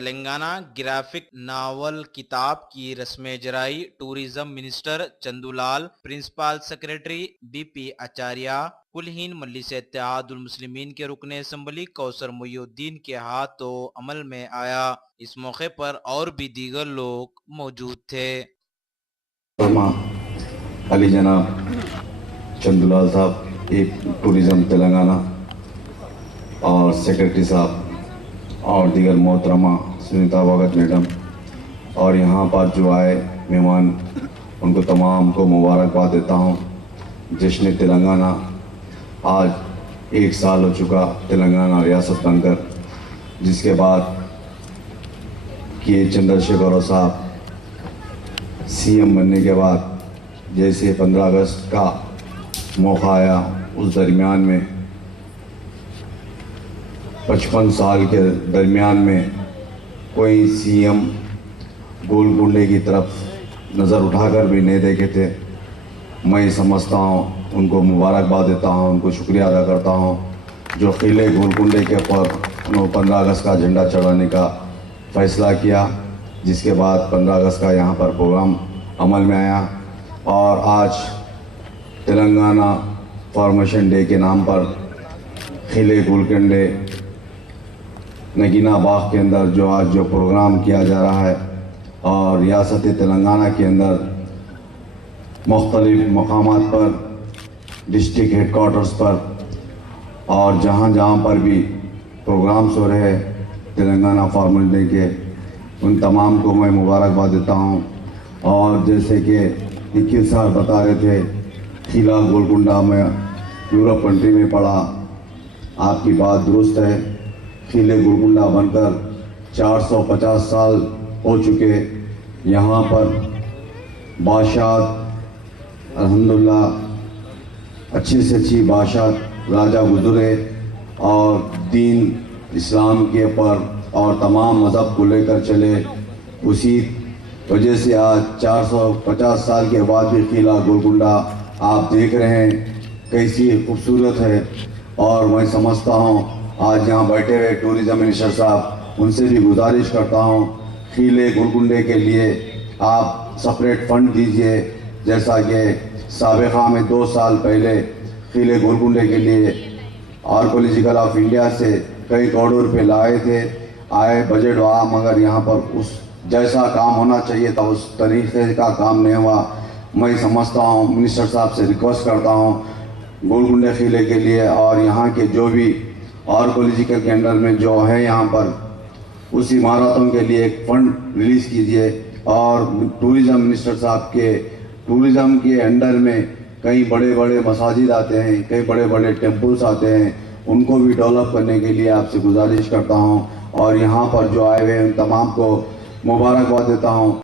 Telangana graphic novel किताब की रस्म इजराई tourism minister Chandulal, principal secretary BP Acharya, कुलहीन मजलिस इत्तेहादुल मुस्लिमीन के रुकन असम्बली कौसर मोइनुद्दीन के हाथों अमल में आया। इस मौके पर और भी दीगर लोग मौजूद थे। अली जनाब चंदूलाल साहब, एक टूरिज़म तेलंगाना और सेक्रेटरी साहब और दीगर मोहतरमा सुनीता भगत मैडम और यहाँ पर जो आए मेहमान, उनको तमाम को मुबारकबाद देता हूँ। जश्न तेलंगाना आज 1 साल हो चुका तेलंगाना रियासत बनकर, जिसके बाद के चंद्रशेखर साहब सीएम बनने के बाद जैसे 15 अगस्त का मौका आया, उस दरमियान में 55 साल के दरमियान में कोई सीएम गोलकुंडे की तरफ नज़र उठाकर भी नहीं देखे थे। मैं समझता हूँ, उनको मुबारकबाद देता हूँ, उनको शुक्रिया अदा करता हूँ जो किले गोलकुंडे के ऊपर 15 अगस्त का झंडा चढ़ाने का फ़ैसला किया, जिसके बाद 15 अगस्त का यहाँ पर प्रोग्राम अमल में आया। और आज तेलंगाना फॉर्मेशन डे के नाम पर किले गोलकुंडे नगीना बाग के अंदर जो प्रोग्राम किया जा रहा है, और रियासत तेलंगाना के अंदर मुख्तलिफ मकामात पर, डिस्ट्रिक्ट हेडकोार्टर्स पर और जहाँ जहाँ पर भी प्रोग्राम्स हो रहे हैं तेलंगाना फॉर्मेशन डे के, उन तमाम को मैं मुबारकबाद देता हूँ। और जैसे कि निखिल साहब बता रहे थे, किला गोलकुंडा में यूरोप कंट्री में पड़ा, आपकी बात दुरुस्त है। किले गोलकुंडा बनकर 450 साल हो चुके। यहाँ पर बादशाह अल्हम्दुलिल्लाह अच्छी से अच्छी बादशाह राजा गुजरे और दीन इस्लाम के ऊपर और तमाम मज़हब को लेकर चले। उसी वजह से आज 450 साल के बाद भी किला गोलकुंडा आप देख रहे हैं कैसी खूबसूरत है। और मैं समझता हूँ आज यहाँ बैठे हुए टूरिज़म मिनिस्टर साहब, उनसे भी गुजारिश करता हूँ किले गोलकुंडे के लिए आप सेपरेट फंड दीजिए, जैसा कि साबिक़ा में 2 साल पहले किले गोलकुंडे के लिए आर्कोलॉजिकल ऑफ इंडिया से कई करोड़ रुपये लाए थे। आए बजट हुआ, मगर यहाँ पर उस जैसा काम होना चाहिए था उस तरीके का काम नहीं हुआ। मैं समझता हूँ, मिनिस्टर साहब से रिक्वेस्ट करता हूँ गोलकुंडे किले के लिए और यहाँ के जो भी आर्कोलॉजिकल के अंडर में जो है यहाँ पर उस इमारतों के लिए एक फंड रिलीज़ कीजिए। और टूरिज़म मिनिस्टर साहब के टूरिज़म के अंडर में कई बड़े बड़े मसाजिद आते हैं, कई बड़े बड़े टेम्पल्स आते हैं, उनको भी डेवलप करने के लिए आपसे गुजारिश करता हूँ। और यहाँ पर जो आए हुए उन तमाम को मुबारकबाद देता हूँ।